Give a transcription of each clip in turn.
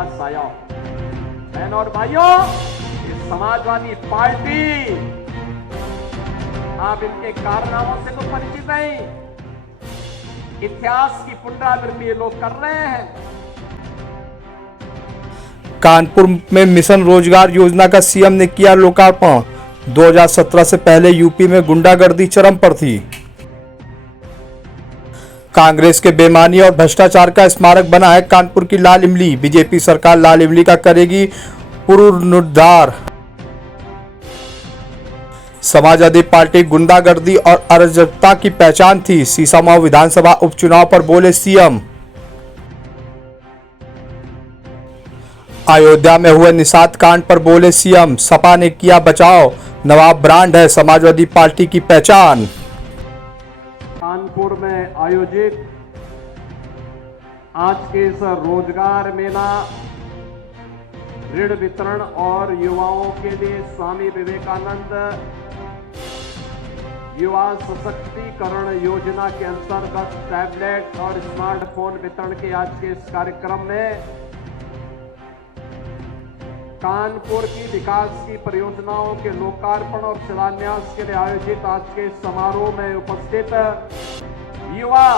का साया। बहनों और भाइयों, ये समाजवादी पार्टी, आप इनके कारनामों से तो परिचित हैं, इतिहास की पुनरावृत्ति ये लोग कर रहे हैं। कानपुर में मिशन रोजगार योजना का सीएम ने किया लोकार्पण। 2017 से पहले यूपी में गुंडागर्दी चरम पर थी। कांग्रेस के बेईमानी और भ्रष्टाचार का स्मारक बना है कानपुर की लाल इमली। बीजेपी सरकार लाल इमली का करेगी पुनरुद्धार। समाजवादी पार्टी गुंडागर्दी और अराजकता की पहचान थी। सीसामऊ विधानसभा उपचुनाव पर बोले सीएम। अयोध्या में हुए निषाद कांड पर बोले सीएम। सपा ने किया बचाव, नवाब ब्रांड है समाजवादी पार्टी की पहचान। कानपुर में आयोजित आज के इस रोजगार मेला, ऋण वितरण और युवाओं के लिए स्वामी विवेकानंद युवा सशक्तिकरण योजना के अंतर्गत टैबलेट और स्मार्टफोन वितरण के आज के इस कार्यक्रम में कानपुर की विकास की परियोजनाओं के लोकार्पण और शिलान्यास के लिए आयोजित आज के समारोह में उपस्थित युवा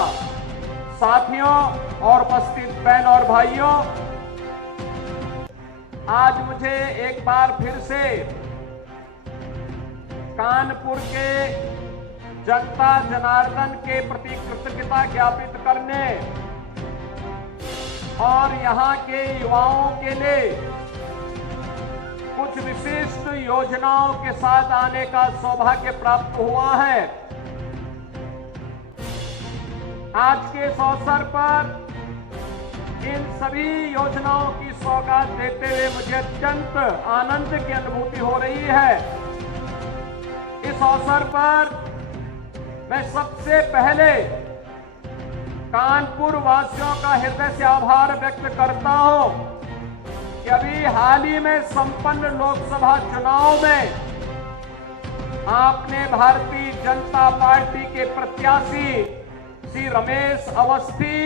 साथियों और उपस्थित बहन और भाइयों, आज मुझे एक बार फिर से कानपुर के जनता जनार्दन के प्रति कृतज्ञता ज्ञापित करने और यहां के युवाओं के लिए कुछ विशिष्ट योजनाओं के साथ आने का सौभाग्य प्राप्त हुआ है। आज के इस अवसर पर इन सभी योजनाओं की सौगात देते हुए मुझे अत्यंत आनंद की अनुभूति हो रही है। इस अवसर पर मैं सबसे पहले कानपुर वासियों का हृदय से आभार व्यक्त करता हूं कि अभी हाल ही में संपन्न लोकसभा चुनाव में आपने भारतीय जनता पार्टी के प्रत्याशी श्री रमेश अवस्थी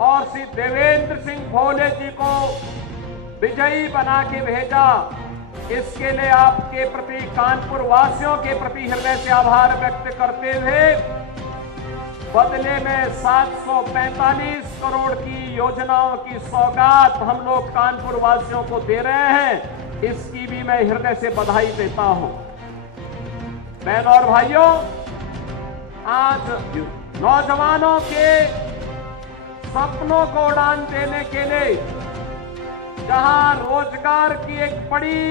और श्री देवेंद्र सिंह भोले जी को विजयी बना के भेजा। इसके लिए आपके प्रति, कानपुर वासियों के प्रति हृदय से आभार व्यक्त करते हुए बदले में 745 करोड़ की योजनाओं की सौगात हम लोग कानपुर वासियों को दे रहे हैं। इसकी भी मैं हृदय से बधाई देता हूं। बहनों और भाइयों, आज नौजवानों के सपनों को उड़ान देने के लिए जहां रोजगार की एक बड़ी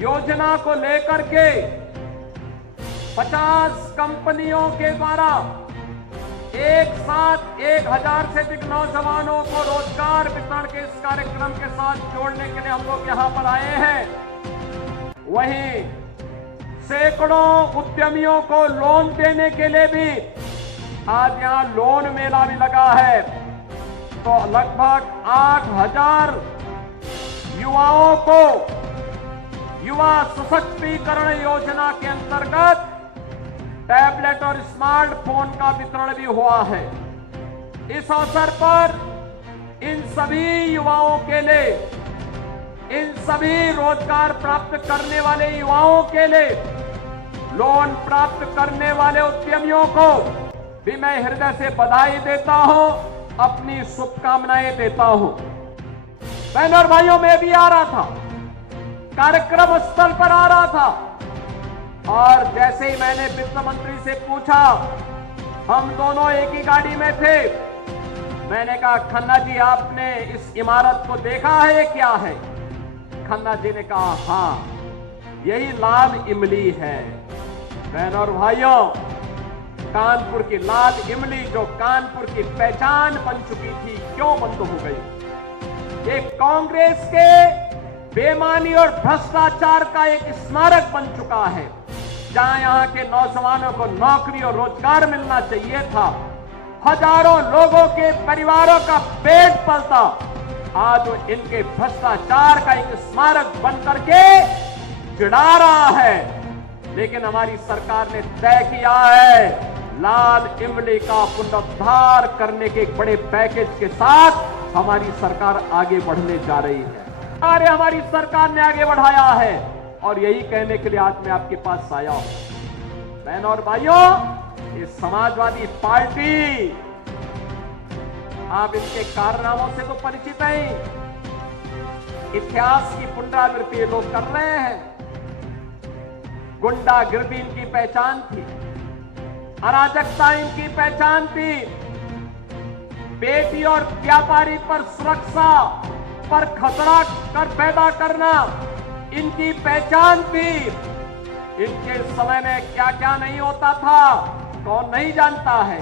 योजना को लेकर के 50 कंपनियों के द्वारा एक साथ 1000 से अधिक नौजवानों को रोजगार वितरण के इस कार्यक्रम के साथ जोड़ने के लिए हम लोग यहां पर आए हैं। वहीं सैकड़ों उद्यमियों को लोन देने के लिए भी आज यहां लोन मेला भी लगा है। तो लगभग 8000 युवाओं को युवा सशक्तिकरण योजना के अंतर्गत टैबलेट और स्मार्टफोन का वितरण भी हुआ है। इस अवसर पर इन सभी युवाओं के लिए, इन सभी रोजगार प्राप्त करने वाले युवाओं के लिए, लोन प्राप्त करने वाले उद्यमियों को भी मैं हृदय से बधाई देता हूं, अपनी शुभकामनाएं देता हूं। बहनों और भाइयों, मैं भी आ रहा था, कार्यक्रम स्थल पर आ रहा था और जैसे ही मैंने वित्त मंत्री से पूछा, हम दोनों एक ही गाड़ी में थे, मैंने कहा खन्ना जी आपने इस इमारत को देखा है, क्या है? खन्ना जी ने कहा हाँ, यही लाल इमली है। बहनों और भाइयों, कानपुर की लाल इमली जो कानपुर की पहचान बन चुकी थी, क्यों बंद हो गई? एक कांग्रेस के बेईमानी और भ्रष्टाचार का एक स्मारक बन चुका है। जहां यहां के नौजवानों को नौकरी और रोजगार मिलना चाहिए था, हजारों लोगों के परिवारों का पेट पलता, आज वो इनके भ्रष्टाचार का एक स्मारक बन करके चिढ़ा रहा है। लेकिन हमारी सरकार ने तय किया है लाल इमली का पुनरुद्धार करने के एक बड़े पैकेज के साथ हमारी सरकार आगे बढ़ने जा रही है। अरे हमारी सरकार ने आगे बढ़ाया है और यही कहने के लिए आज मैं आपके पास आया हूं। बहनों और भाइयों, ये समाजवादी पार्टी, आप इनके कारनामों से तो परिचित हैं। इतिहास की पुनरावृत्ति लोग कर रहे हैं। गुंडागिर्दी इनकी पहचान थी, अराजकता इनकी पहचान थी, बेटी और व्यापारी पर सुरक्षा पर खतरा कर पैदा करना इनकी पहचान थी। इनके समय में क्या क्या नहीं होता था कौन नहीं जानता है।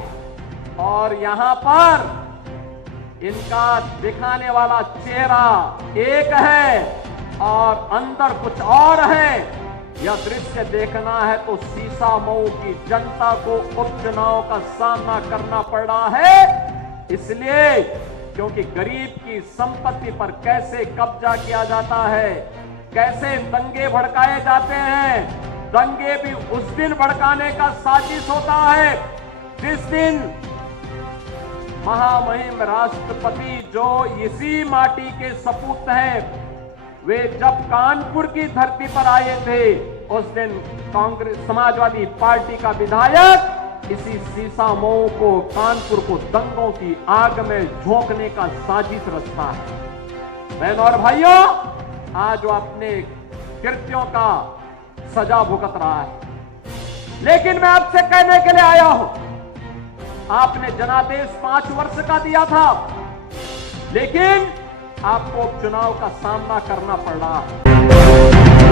और यहां पर इनका दिखाने वाला चेहरा एक है और अंदर कुछ और है। यह दृश्य देखना है तो सीसामऊ की जनता को उपचुनाव का सामना करना पड़ रहा है। इसलिए क्योंकि गरीब की संपत्ति पर कैसे कब्जा किया जाता है, कैसे दंगे भड़काए जाते हैं। दंगे भी उस दिन भड़काने का साजिश होता है जिस दिन महामहिम राष्ट्रपति जो इसी माटी के सपूत हैं, वे जब कानपुर की धरती पर आए थे, उस दिन कांग्रेस समाजवादी पार्टी का विधायक इसी सीसामऊ को, कानपुर को दंगों की आग में झोंकने का साजिश रचता है। बहनों और भाइयों, आज वो अपने कृत्यों का सजा भुगत रहा है। लेकिन मैं आपसे कहने के लिए आया हूं, आपने जनादेश 5 वर्ष का दिया था, लेकिन आपको चुनाव का सामना करना पड़ रहा है।